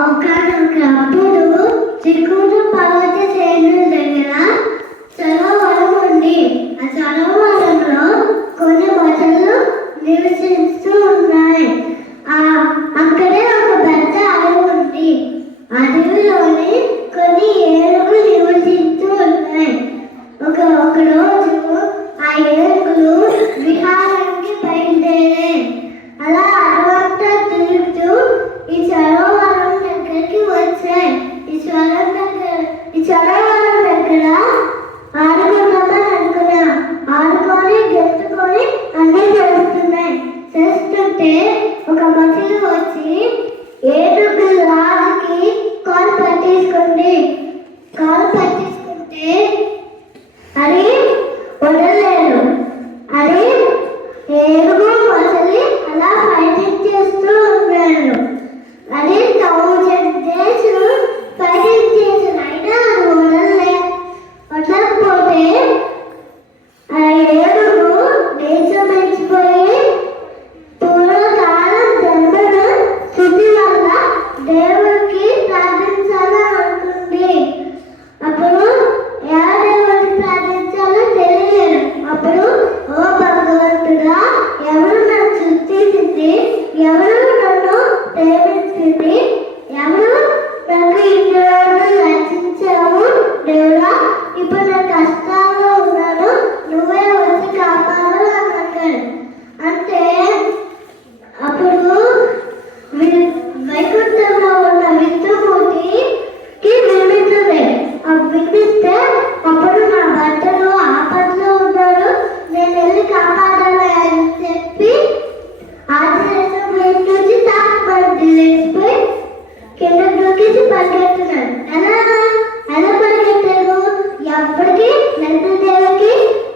ఒకనొకప్పుడు త్రికూట పర్వత శ్రేణుల దగ్గర సరోవరం ఉంది. ఆ సరోవరంలో కొన్ని మొసళ్ళు నివసిస్తూ ఉన్నాయి. అక్కడే ఒక పెద్ద అడవి ఉంది. అడవిలోని కొన్ని ఏనుగులు నివసిస్తూ ఉన్నాయి. ఒక రోజు ఆ ఏనుగులు విహారానికి బయలుదేరాయి. అలా అడవంతా తిరుగుతూ ఈ సరోవరం దగ్గరికి వచ్చాయి. ఈ సరోవరం దగ్గర ఆడుకుందామని అనుకున్నా. ఆడుకొని గెలుచుకొని అన్నీ చేస్తున్నాయి. చేస్తుంటే ఒక మనుషులు వచ్చి ఏనుగుల రాజుకి కాలు పట్టేసుకుంటే అది వదలలేదు. అది ఏనుగు మొసలి అలా ఫైటింగ్ చేస్తూ ఉన్నాడు. అది ఫైటింగ్ చేసిన అయినా అది వదలకపోతే ఆ ఏనుగు దేశం మర్చిపోయి పూర్వకాలం జన్మన శుద్ధి వల్ల దేవుడికి ప్రార్థించాలని అనుకుంది. అప్పుడు ఏ దేవుడికి ప్రార్థించాలో తెలియలేదు. అప్పుడు ఓ భగవంతుడా, ఎవరు నన్ను సృష్టించింది, ఎవరు నన్ను ప్రేమించింది, ఎవరు నన్ను ఇన్ని రోజులు రక్షించావు దేవుడా, ఇప్పుడు నేను కష్టాల్లో ఉన్నాను, నువ్వే వచ్చి కాపాడు అని అన్నాడు. అంటే అప్పుడు వైకుంఠంలో ఉన్న విష్ణుమూర్తికి వినిపిస్తుంది. వినిపిస్తే అప్పుడు నా భర్తలు ఆపదలో ఉన్నారు, నేను వెళ్ళి కాపాడాలి అని చెప్పి ఆశ్రయం నుంచి తాపడి లేచిపోయి కింద దూకేసి పరిగెత్తున్నాడు. ఎలా పరిగెత్తాడు? ఎప్పటికీ నరసింహదేవికి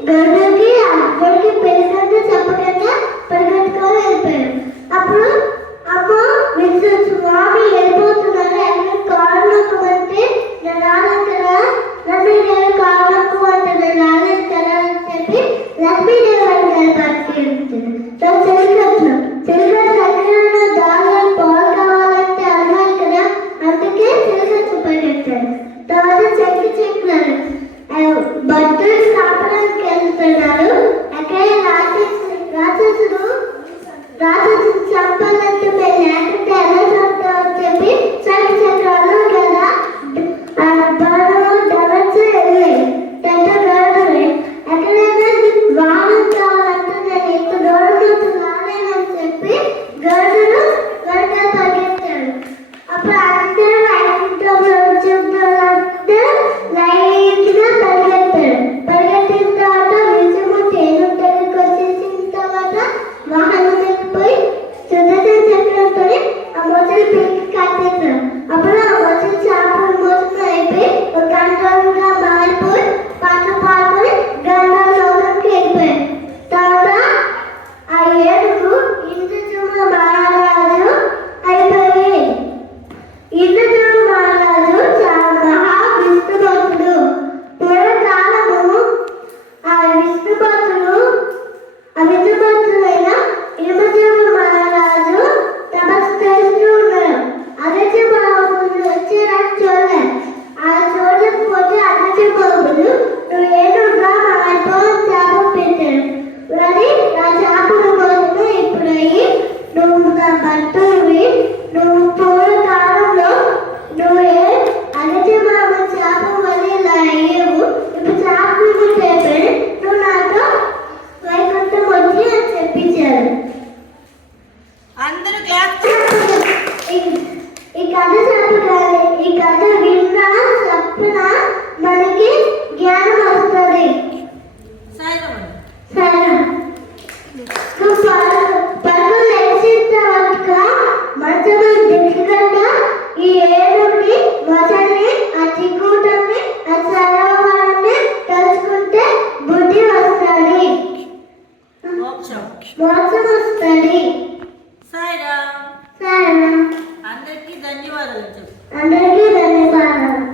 గరుడికి అప్పటికి పెళ్ళికంటే చెప్పకుండా పరిగెత్తుకొని వెళ్ళిపోయాడు. అప్పుడు అమ్మో స్వామి వెళ్ళిపోతున్నారు, ఎక్కడ కాళ్ళు నొక్కమంటే నేను రాలేదు కదా, లక్ష్మీదేవి కాళ్ళు నొక్కమంటే నేను రాలేదు కదా అని చెప్పి లక్ష్మీదేవి గారి పరిగెత్తాడు. చెలికట్లు దానిలో పాలు కావాలంటే అన్నాడు కదా, అందుకే చెలికట్లు పరిగెత్తాడు. తర్వాత చెక్కున్నారు భక్తులు కాపడానికి వెళ్తున్నారు. అక్కడ రాక్షసుడు చంపాలంటే మేము లేకుంటే ఎలా చంపుతామని చెప్పి చక్రాలు కదా డబల్స్ వెళ్ళాయి. పెద్ద గరుడు ఎక్కడైనా వాహనం కావాలంటే నేను ఎంత దూరం నుంచి రాలేనని చెప్పి గరుడు వెనకాల పరిగెత్తాడు. అప్పుడు అందరూ వైకుంఠంలో చెప్తారంటే లైట్గా పరిగెత్తిన తర్వాత విష్ణుమూర్తి ఏనుగు దగ్గరికి వచ్చేసిన తర్వాత వాహనం ఎక్కిపోయి సుదర్శన చక్రంతో ఆ మొసలి పీకి కట్టేశారు. అప్పుడు ఆ మొసలి చేపల మోసం అయిపోయి ఒక గంటలుగా మారిపోయి పాటలు పాడుకొని గంధర్వలోకంకి వెళ్ళిపోయారు. తర్వాత ఆ ఏనుగు ఇంద్రజుమ్న మహారాజు అయిపోయి ఇంద్రజుమ్న మహారాజు మహా విష్ణుభక్తుడు. పూర్వకాలము ఆ విష్ణుభక్తులైన ఇంద్రజుమ్న మహారాజు తపస్సు చేస్తూ ఉన్నారు. అగత్య బాబులు వచ్చేదాన్ని చూడలేదు. ఆ చూడకపోతే అగత్య బాబులు నువ్వు ఏనుగా మారిపోని శాపం పెట్టారు. మరి ఆ శాపం కోసం ఇప్పుడు అయ్యి నువ్వు నా భర్తవి, నువ్వు పూర్వకాలంలో నువ్వే అగత్య బాబు శాపం వల్ల ఇలా అయ్యావు, ఇప్పుడు శాపం చెప్పాడు, నువ్వు నాతో వైకుంఠం వచ్చి అని చెప్పించారు. అందరూ క్లాస్ ఈ కథ చెప్పగానే ఈ కథ విన్నా చెప్పిన మనకి జ్ఞానం వస్తుంది. సరే నువ్వు పరుగులు లేచేంత మంచము దిక్కుగా ఈ ఏనుగుని మొసలిని ఆ త్రికూటాన్ని ఆ సరోవరాన్ని తలుచుకుంటే బుద్ధి వస్తుంది, మోక్షం వస్తుంది. అందరికీ ధన్యవాదాలు. అందరికీ ధన్యవాదాలు.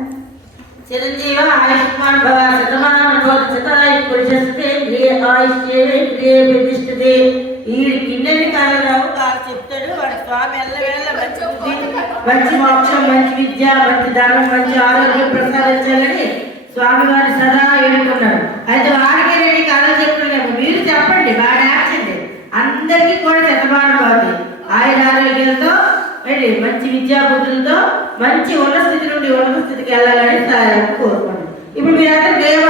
మంచి మోక్షం, మంచి విద్య, మంచి ధనం, మంచి ఆరోగ్యం ప్రసాదించాలని స్వామివారి సదా వేడుకున్నారు. అయితే వాడికి నేను కథలు చెప్తున్నాము, మీరు చెప్పండి, బాగా యాక్చండి, అందరికీ కూడా శతమానం బాగుంది. ఆయన ఆరోగ్యాలతో ఏంటి మంచి విద్యాబుద్ధులతో మంచి ఉన్నత స్థితి నుండి ఉన్నత స్థితికి వెళ్ళాలని కోరుకోండి. ఇప్పుడు మీరంతా దేవ